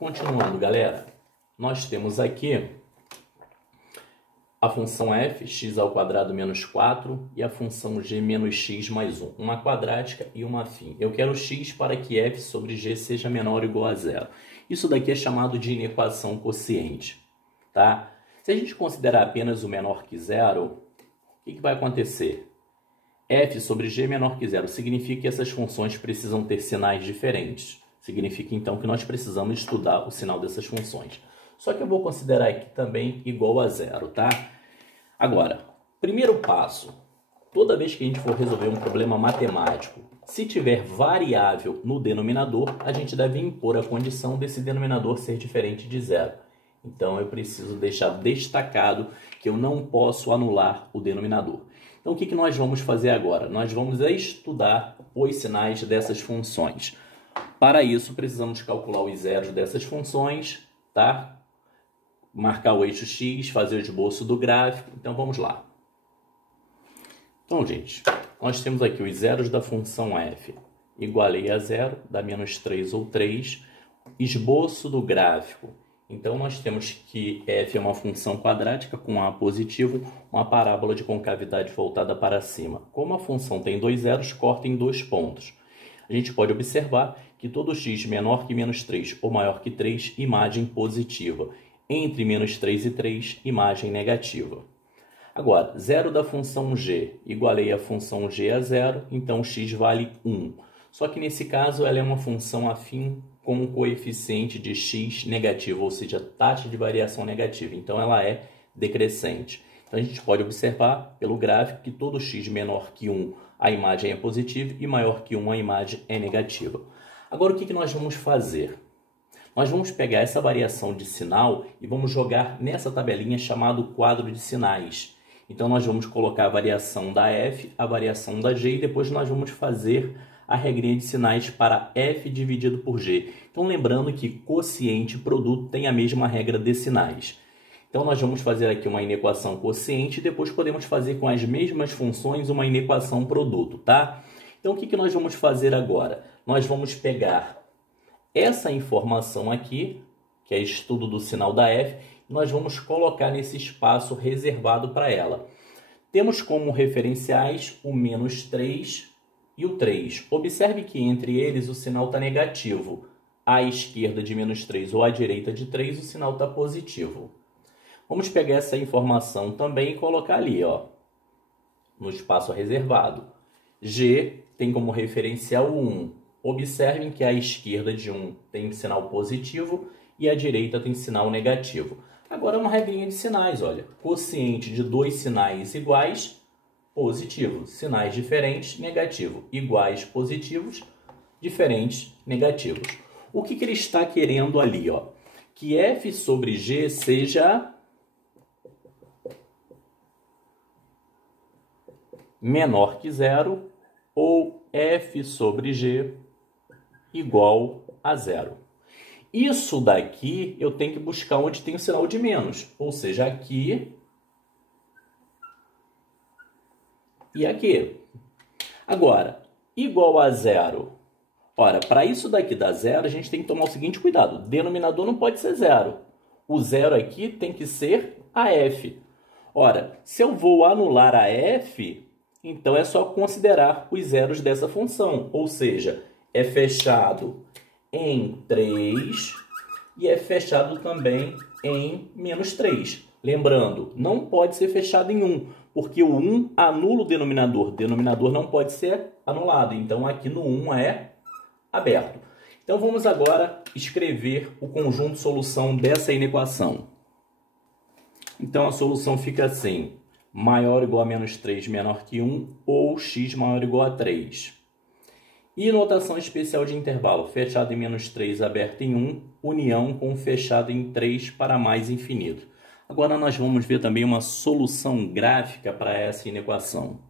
Continuando, galera, nós temos aqui a função f, x ao quadrado menos 4, e a função g menos x mais 1, uma quadrática e uma afim. Eu quero x para que f sobre g seja menor ou igual a zero. Isso daqui é chamado de inequação quociente, tá? Se a gente considerar apenas o menor que zero, o que vai acontecer? F sobre g menor que zero significa que essas funções precisam ter sinais diferentes. Significa, então, que nós precisamos estudar o sinal dessas funções. Só que eu vou considerar aqui também igual a zero, tá? Agora, primeiro passo. Toda vez que a gente for resolver um problema matemático, se tiver variável no denominador, a gente deve impor a condição desse denominador ser diferente de zero. Então, eu preciso deixar destacado que eu não posso anular o denominador. Então, o que nós vamos fazer agora? Nós vamos estudar os sinais dessas funções. Para isso, precisamos calcular os zeros dessas funções, tá? Marcar o eixo x, fazer o esboço do gráfico. Então, vamos lá. Então, gente, nós temos aqui os zeros da função f. Igualei a zero, dá menos 3 ou 3. Esboço do gráfico. Então, nós temos que f é uma função quadrática com a positivo, uma parábola de concavidade voltada para cima. Como a função tem dois zeros, corta em dois pontos. A gente pode observar que todo x menor que menos 3 ou maior que 3, imagem positiva. Entre menos 3 e 3, imagem negativa. Agora, zero da função g, igualei a função g a zero, então x vale 1. Só que nesse caso ela é uma função afim com um coeficiente de x negativo, ou seja, taxa de variação negativa. Então ela é decrescente. Então a gente pode observar pelo gráfico que todo x menor que 1 a imagem é positiva e maior que 1 a imagem é negativa. Agora o que nós vamos fazer? Nós vamos pegar essa variação de sinal e vamos jogar nessa tabelinha chamada quadro de sinais. Então nós vamos colocar a variação da f, a variação da g e depois nós vamos fazer a regrinha de sinais para f dividido por g. Então lembrando que quociente e produto tem a mesma regra de sinais. Então nós vamos fazer aqui uma inequação quociente e depois podemos fazer com as mesmas funções uma inequação produto, tá? Então o que nós vamos fazer agora? Nós vamos pegar essa informação aqui, que é estudo do sinal da f, nós vamos colocar nesse espaço reservado para ela. Temos como referenciais o menos 3 e o 3. Observe que entre eles o sinal está negativo. À esquerda de menos 3 ou à direita de 3, o sinal está positivo. Vamos pegar essa informação também e colocar ali, ó, no espaço reservado. G tem como referencial o 1. Observem que à esquerda de 1 tem sinal positivo e à direita tem sinal negativo. Agora uma regrinha de sinais, olha. Quociente de dois sinais iguais, positivo. Sinais diferentes, negativo. Iguais, positivos, diferentes, negativos. O que ele está querendo ali, ó? Que f sobre g seja menor que zero ou f sobre g igual a zero. Isso daqui eu tenho que buscar onde tem o sinal de menos, ou seja, aqui e aqui. Agora, igual a zero. Ora, para isso daqui dar zero, a gente tem que tomar o seguinte cuidado. O denominador não pode ser zero. O zero aqui tem que ser a f. Ora, se eu vou anular a f, então é só considerar os zeros dessa função. Ou seja, é fechado em 3 e é fechado também em menos 3. Lembrando, não pode ser fechado em 1, porque o 1 anula o denominador. O denominador não pode ser anulado. Então, aqui no 1 é aberto. Então, vamos agora escrever o conjunto solução dessa inequação. Então, a solução fica assim. Maior ou igual a menos 3 menor que 1 ou x maior ou igual a 3. E notação especial de intervalo, fechado em menos 3, aberto em 1, união com fechado em 3 para mais infinito. Agora nós vamos ver também uma solução gráfica para essa inequação.